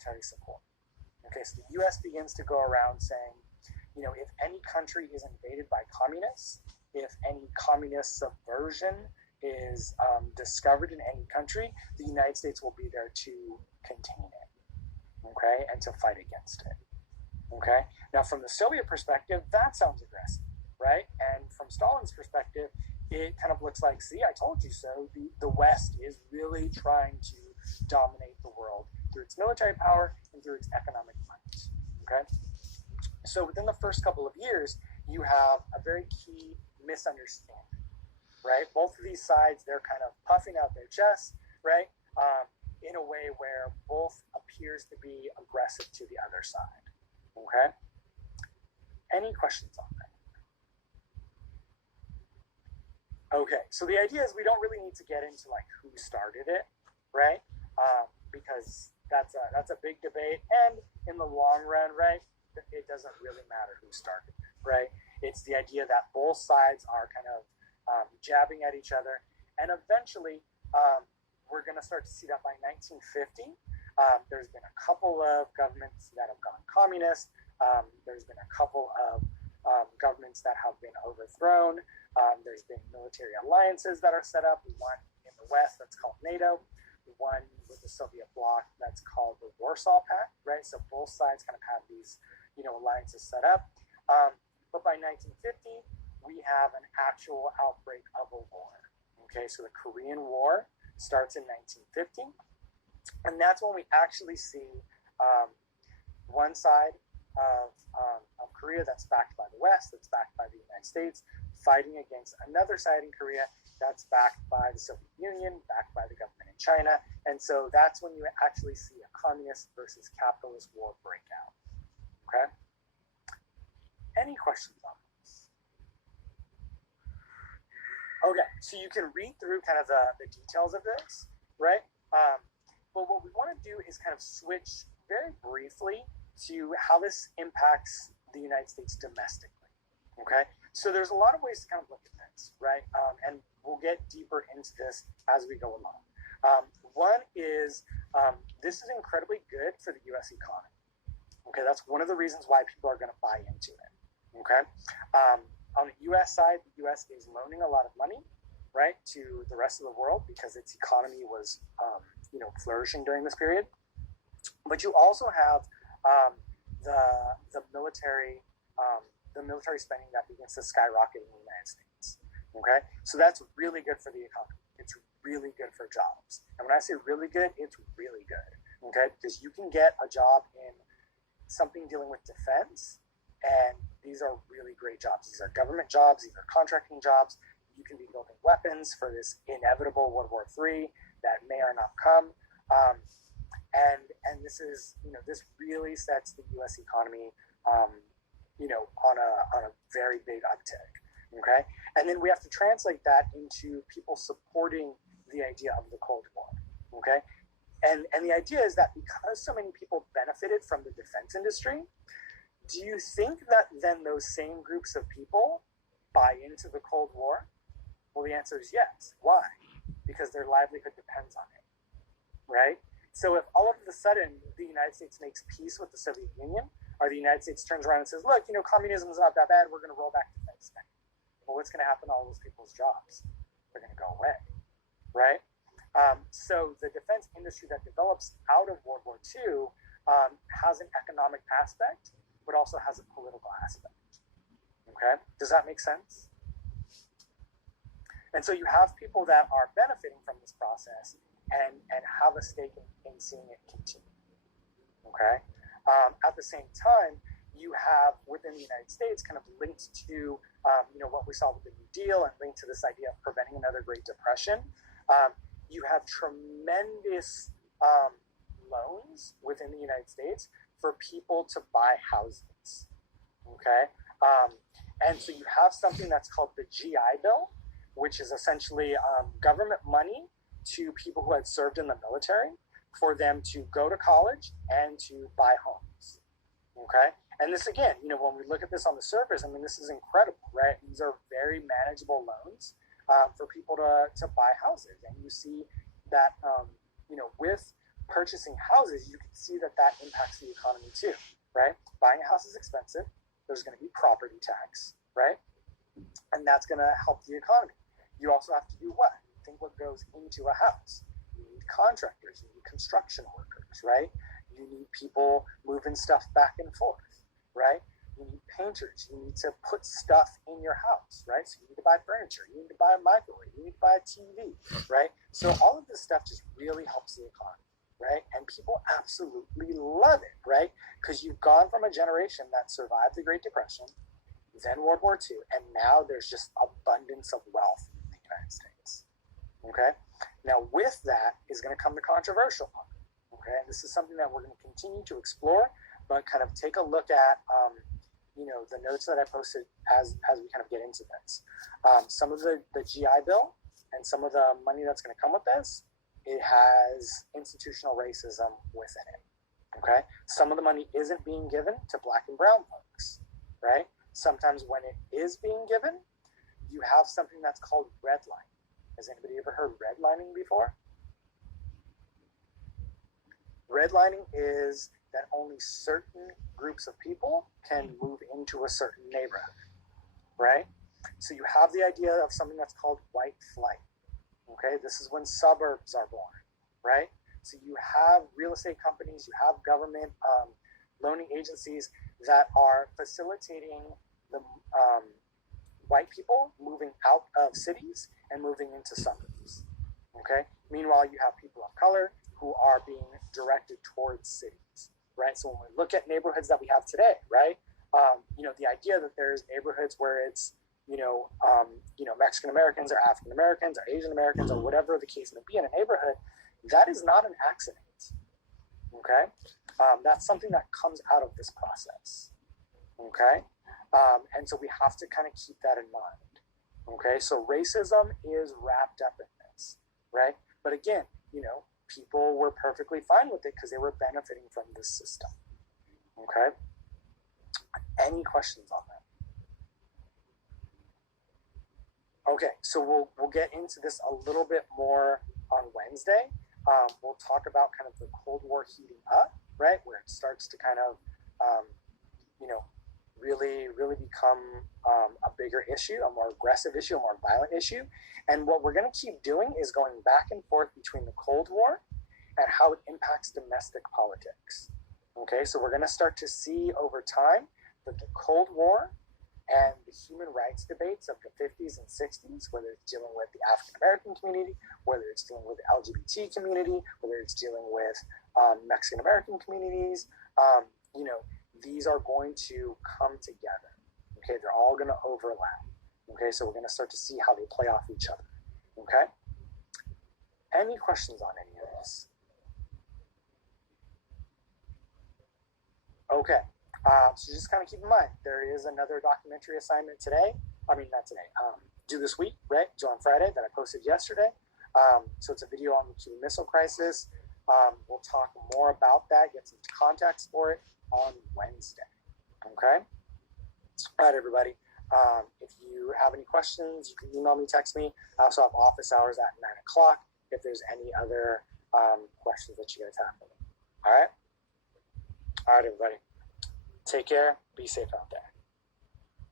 military support. Okay, so the U.S. begins to go around saying, if any country is invaded by communists, if any communist subversion is discovered in any country, the United States will be there to contain it, okay, and to fight against it. Okay, now from the Soviet perspective, that sounds aggressive, right? And from Stalin's perspective, it kind of looks like, see, I told you so. The West is really trying to dominate the world through its military power and through its economic might. Okay, so within the first couple of years, you have a very key misunderstanding, right? Both of these sides, they're kind of puffing out their chests, right? In a way where both appears to be aggressive to the other side. Okay. Any questions on that? Okay, so the idea is we don't really need to get into like who started it, right? Because that's a big debate, and in the long run, right, it doesn't really matter who started it, right? It's the idea that both sides are kind of jabbing at each other, and eventually we're going to start to see that by 1950. There's been a couple of governments that have gone communist. There's been a couple of governments that have been overthrown. There's been military alliances that are set up. One in the West that's called NATO. One with the Soviet bloc that's called the Warsaw Pact, right? So both sides kind of have these, alliances set up. But by 1950, we have an actual outbreak of a war. Okay, so the Korean War starts in 1950. And that's when we actually see one side of Korea that's backed by the West, that's backed by the United States, fighting against another side in Korea that's backed by the Soviet Union, backed by the government in China. And so that's when you actually see a communist versus capitalist war break out. Okay? Any questions on this? Okay, so you can read through kind of the details of this, right? But what we want to do is kind of switch very briefly to how this impacts the United States domestically, okay? So there's a lot of ways to kind of look at this, right? And we'll get deeper into this as we go along. One is this is incredibly good for the U.S. economy, okay? That's one of the reasons why people are going to buy into it, okay? On the U.S. side, the U.S. is loaning a lot of money, right, to the rest of the world because its economy was flourishing during this period. But you also have the military spending that begins to skyrocket in the United States. Okay, so that's really good for the economy. It's really good for jobs. And when I say really good, it's really good. Okay, because you can get a job in something dealing with defense, and these are really great jobs. These are government jobs. These are contracting jobs. You can be building weapons for this inevitable World War III that may or not come. And this is, this really sets the U.S. economy, on a very big uptick. Okay, and then we have to translate that into people supporting the idea of the Cold War. Okay, and the idea is that because so many people benefited from the defense industry, do you think that then those same groups of people buy into the Cold War? Well, the answer is yes. Why? Because their livelihood depends on it, right? So if all of a sudden the United States makes peace with the Soviet Union, or the United States turns around and says, look, communism is not that bad, we're going to roll back defense spending. Well, what's going to happen to all those people's jobs? They're going to go away, right? So the defense industry that develops out of World War II has an economic aspect, but also has a political aspect. Okay? Does that make sense? And so you have people that are benefiting from this process and have a stake in seeing it continue. Okay? At the same time, you have within the United States kind of linked to what we saw with the New Deal and linked to this idea of preventing another Great Depression. You have tremendous loans within the United States for people to buy houses. Okay? And so you have something that's called the GI Bill, which is essentially government money to people who had served in the military for them to go to college and to buy homes. Okay? And this, again, when we look at this on the surface, I mean, this is incredible, right? These are very manageable loans for people to buy houses. And you see that, with purchasing houses, you can see that that impacts the economy too, right? Buying a house is expensive. There's going to be property tax, right? And that's going to help the economy. You also have to do what? Think what goes into a house. You need contractors, you need construction workers, right? You need people moving stuff back and forth, right? You need painters. You need to put stuff in your house, right? So you need to buy furniture. You need to buy a microwave. You need to buy a TV, right? So all of this stuff just really helps the economy, right? And people absolutely love it, right? Because you've gone from a generation that survived the Great Depression, then World War II, and now there's just abundance of wealth in the United States, okay? Now with that is going to come the controversial part, okay? And this is something that we're going to continue to explore, but kind of take a look at, the notes that I posted as we kind of get into this. Some of the GI Bill and some of the money that's going to come with this, it has institutional racism within it, okay? Some of the money isn't being given to Black and brown folks, right? Sometimes when it is being given, you have something that's called redlining. Has anybody ever heard redlining before? Redlining is that only certain groups of people can move into a certain neighborhood, right? So you have the idea of something that's called white flight, okay? This is when suburbs are born, right? So you have real estate companies, you have government loaning agencies that are facilitating the white people moving out of cities and moving into suburbs, okay? Meanwhile, you have people of color who are being directed towards cities, right? So when we look at neighborhoods that we have today, right? The idea that there's neighborhoods where it's, Mexican Americans or African Americans or Asian Americans or whatever the case may be in a neighborhood, that is not an accident, okay? That's something that comes out of this process, okay? And so we have to kind of keep that in mind, okay? So racism is wrapped up in this, right? But again, people were perfectly fine with it because they were benefiting from this system, okay? Any questions on that? Okay, so we'll get into this a little bit more on Wednesday. We'll talk about kind of the Cold War heating up, right? Where it starts to kind of, really become a bigger issue, a more aggressive issue, a more violent issue. And what we're going to keep doing is going back and forth between the Cold War and how it impacts domestic politics. Okay, so we're going to start to see over time that the Cold War and the human rights debates of the 50s and 60s, whether it's dealing with the African American community, whether it's dealing with the LGBT community, whether it's dealing with Mexican American communities, these are going to come together. Okay, they're all going to overlap. Okay, so we're going to start to see how they play off each other. Okay, any questions on any of this? Okay, so just kind of keep in mind, there is another documentary assignment today. I mean, not today, due this week, right? Due on Friday that I posted yesterday. So it's a video on the Cuban Missile Crisis. We'll talk more about that, get some context for it on Wednesday. Okay? All right, everybody. If you have any questions, you can email me, text me. I also have office hours at 9 o'clock if there's any other questions that you guys have for me. All right? All right, everybody. Take care. Be safe out there.